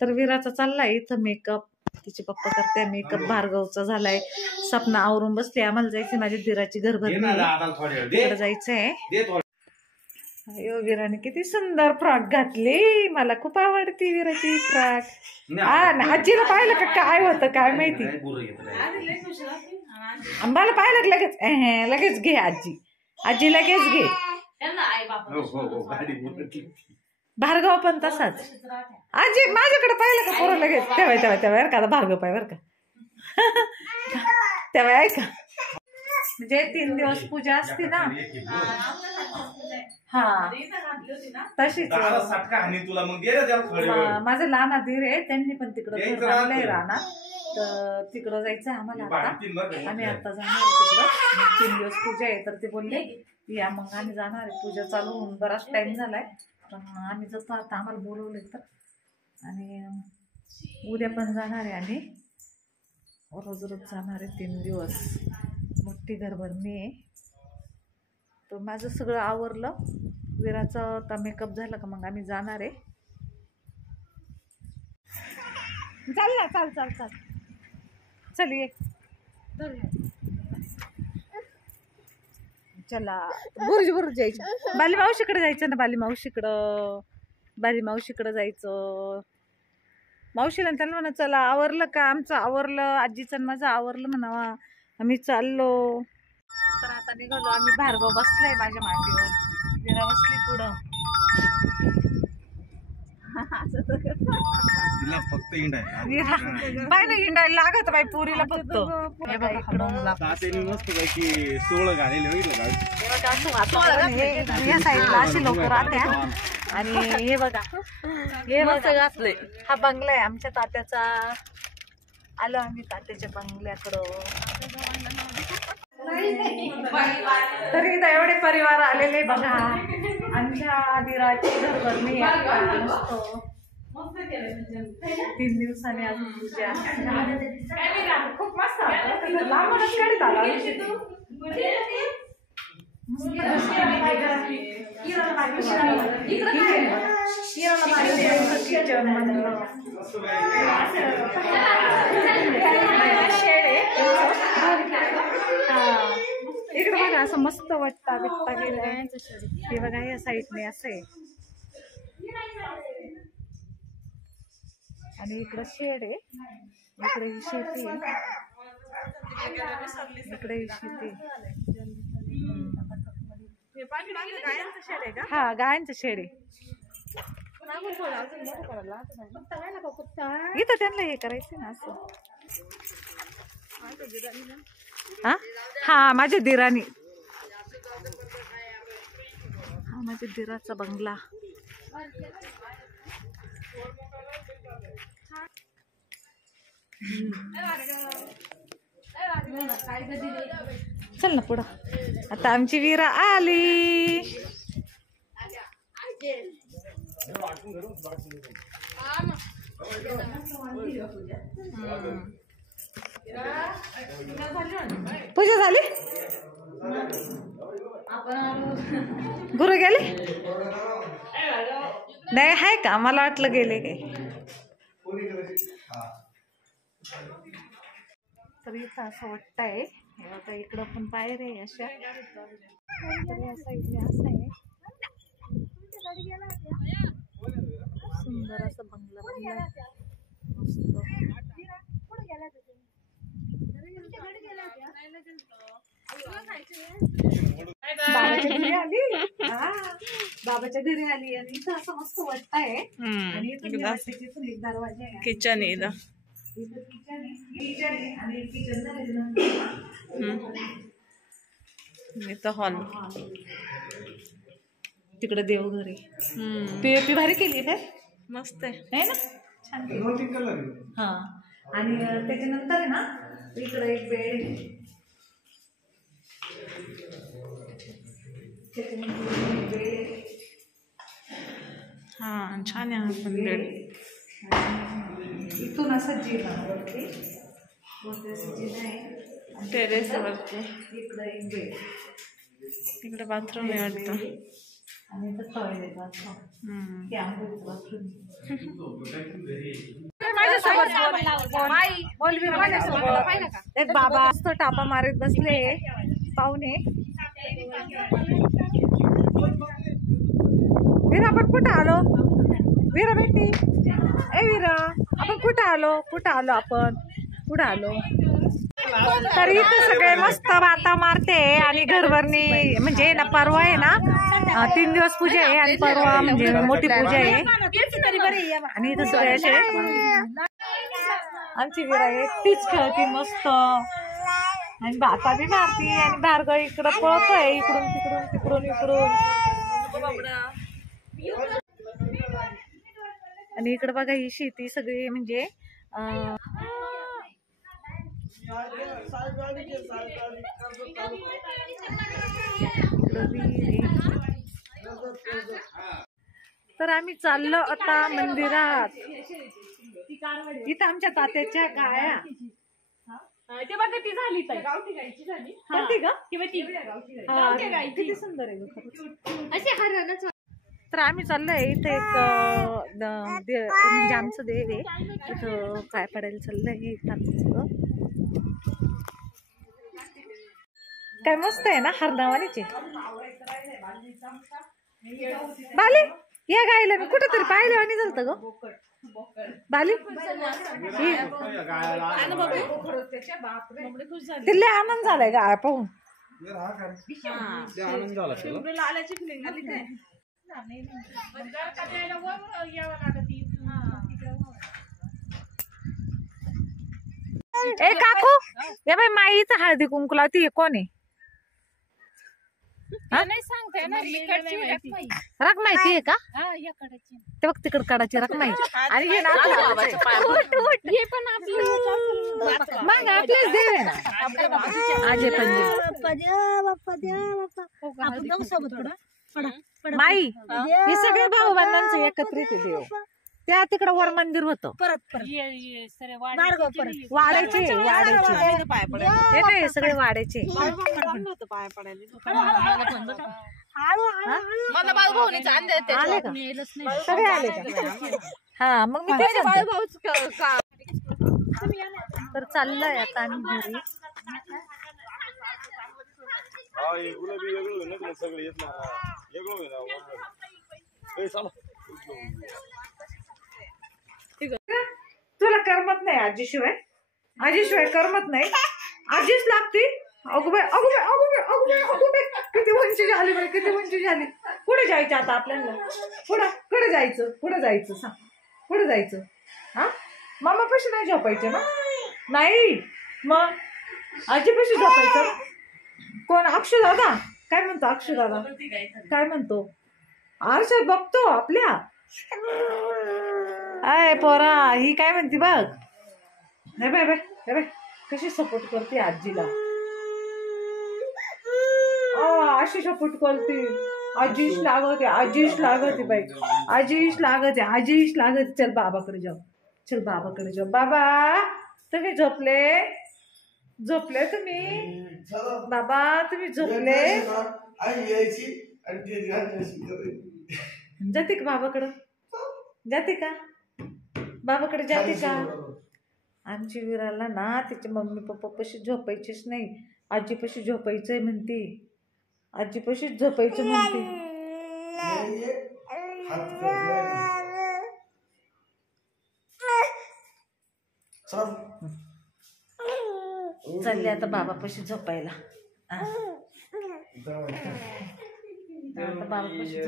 तर विराचा चाललाय इथं मेकअप, तिचे पप्पा करते मेकअप, भार्गवचा झालाय, सपना आवरून बसली. आम्हाला जायचंय, माझ्या दिराची घर भरली, जायचंय. अयो विराने किती सुंदर फ्रॉक घातली, मला खूप आवडती विराची फ्रॉक. आजीला पाहिलं का काय होतं काय माहिती, मला पाहिलं लगेच लगेच घे आजी, आजी लगेच घे. भार्गव पण तसाच, आजी माझ्याकडे पाहिलं का पोरं लगेच तेव्हा तेव्हा तेव्हा बरं का, भार्गव पाय बरं का तेव्हा ऐका. म्हणजे 3 दिवस पूजा असते ना, हा तशीच. माझं लहान धीर आहे, त्यांनी पण तिकडं राहणार, तर तिकडं जायचं आम्हाला. आता आम्ही आता जाणार तिकडं, 3 दिवस पूजा आहे. तर ते बोलले या मग आम्ही जाणार आहे, पूजा चालू होऊन बराच टाइम झालाय, पण आम्ही जातो आता, आम्हाला बोलवले तर. आणि उद्या पण जाणार आहे आणि रोज रोज जाणार आहे 3 दिवस. मोठी घरभरणी आहे. तर माझं सगळं आवरलं, विराचा आता मेकअप झाला का मग आम्ही जाणार आहे. चाल ना, चाल चाल चाल चल ये, चला बुर्ज जायचं, बाली मावशीकडे जायचं ना, बाली मावशीकडं जायचं. मावशीला त्यांना म्हणा चला, आवरलं का, आमचं आवरलं, आजीचं माझं आवरलं म्हणावा, आम्ही चाललो. तर आता निघालो आम्ही. भार्गव बसलाय माझ्या मांडीवर, विरा बसली पुढं. तिला फक्त पाहिलं हिंडायला लागत बाई पुरीला फक्त. मस्त पैकी 16 घालेले या साईडला अशी लोक राहत्या. आणि हे बघा, हे मस्त घातलंय. हा बंगला आहे आमच्या तात्याचा. आलो आम्ही तात्याच्या बंगल्याकडं. तरी इथं एवढे परिवार आलेले बघा. आमच्या दिराची घरभरणी असतो. 3 दिवसांनी अजून पूजा. खूप मस्त लांबूनच काढत आला. इकडे बघा असं मस्त वट्टा बिट्टा गेलाय. हे बघा या साईडने असं आहे. आणि इकडं शेड आहे, इकडे ही शेती आहे, इकडे ही शेती. हा गायांचं शेड आहे. इथं त्यांना हे करायचं ना असं. हा माझ्या दिरानी, हा माझ्या दिराचा बंगला. चल ना पुढं. आता आमची विरा आली. पूजा झाली, गुरु गेले नाही आहे का, मला वाटलं गेले काय. तर इथं असं वाटतंय. आता इकडं पण पायऱ्या आहे अशा. असं आहे सुंदर असं बंगला बनलाय मस्त. बाबाच्या घरी आली, बाबाच्या घरी आली. आणि इथं असं मस्त वाटतंय. आणि इथून एक दरवाजा आहे, किचन आहे इथं. इथं हॉल, तिकडे देवघर आहे. पीओपी भारी केली काय, मस्त आहे ना, छान. हा आणि त्याच्यानंतर आहे ना इकडे एक बेड, हा छान आहे हा पण बेड. इथून असं जिना वरती जिना आहे, टेरेस वरती. इकडे एक बेड, इकडे बाथरूम आहे वाटतं. आणि इथं टॉयलेट बाथरूम की आंघोळीचं बाथरूम. एक बाबा असतो टापा मारत बसले पाहुणे. वीरा आपण कुठं आलो? वीरा बेटी, ए वीरा आपण कुठं आलो आपण कुठं आलो? तर इथे सगळे मस्त बाता मारते आणि घरभरणी म्हणजे ना परवा आहे ना 3 दिवस पूजा आहे आणि परवा म्हणजे मोठी पूजा आहे. आणि इथं सगळे असे आमची वीरा एकटीच खेळती मस्त आणि बाता बी मारती आणि भार्गव इकडं पळतोय इकडून तिकडून तिकडून इकडून. आणि इकडे बघा ही शेती सगळी म्हणजे तर आम्ही चाललो आता मंदिरात. इथं आमच्या तात्याच्या गाया ते बघा ती झाली गावठी गायची झाली का किती सुंदर आहे. तर आम्ही चाललोय इथे एक म्हणजे आमचं देव आहे तिथं पाय पडायला चाललंय. इथं आमचं काय मस्त आहे ना हरणावानीचे. बाली या गायला मी कुठेतरी पाहिलं आणि झालं ग बाली. तिला आनंद झालाय गाय पाहून. ए काकू या बाई माईचं हळदी कुंकू लावती हे कोण आहे? रक माहिती आहे का? ते बघ तिकड काढायची रक माहिती. आणि हे मग आपलेच देव आहे ना आजे माई. हे सगळे भाऊ बंधांचं एकत्रित आहे देव. त्या तिकडं वर मंदिर होतं वाड्याचे हे सगळे वाड्याचे आले का सगळे आले का? हा मग मी तर चाललंय आता आम्ही घरी. तुला करमत नाही आजीशिवाय करमत नाही. आजीच लागते. किती उंची झाली बाई किती उंची झाली. पुढे जायचं आता आपल्याला पुढे जायचं सांग पुढे जायचं. हा मामा पैसे नाही झोपायचे ना? नाही मग आजीपाशी झोपायचं. कोण अक्षू दादा काय म्हणतो? अक्षू दादा काय म्हणतो? आरशात बघतो आपल्या. अय पोरा ही काय म्हणते बघ. हे बाय कशी सपोर्ट करते आजीला. अशी सपोर्ट करते. आजीश लागते बाई आजीश लागते. चल बाबाकडे जाऊ. बाबा तुम्ही झोपले तुम्ही? बाबा तुम्ही झोपले? जाते का बाबाकडं? जाते का आमची विराला ना तिच्या मम्मी पप्पा पाशी झोपायचीच नाही. आजीपाशी झोपायचंय म्हणते. आजीपाशीच झोपायचं म्हणते. चालले आता बाबापाशी झोपायला. आता बाबापाशी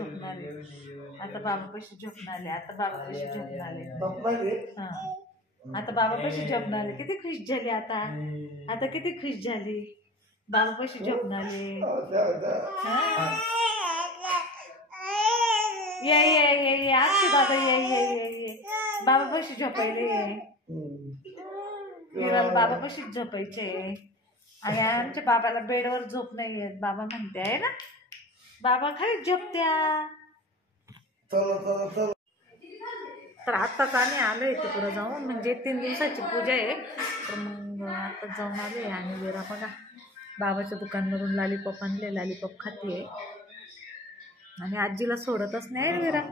झोपणारे. किती खुश झाली आता किती खुश झाली. बाबापाशी झोपणारे. ये अक्षय दादा ये बाबापाशी झोपायले. विराला बाबापाशीच झोपायचे. आणि आमच्या बाबाला बेडवर झोप नाही येत. बाबा म्हणते आहे ना बाबा खालीच झोपत्या. तर आत्ताच आम्ही आलोय तिकडं जाऊन म्हणजे 3 दिवसाची पूजा आहे. तर मग आता जाऊन आलोय. आणि विरा बघा बाबाच्या दुकानवरून लॉलीपॉप आणले. लॉलीपॉप खाते. आणि आजीला सोडतच नाही रे विरा.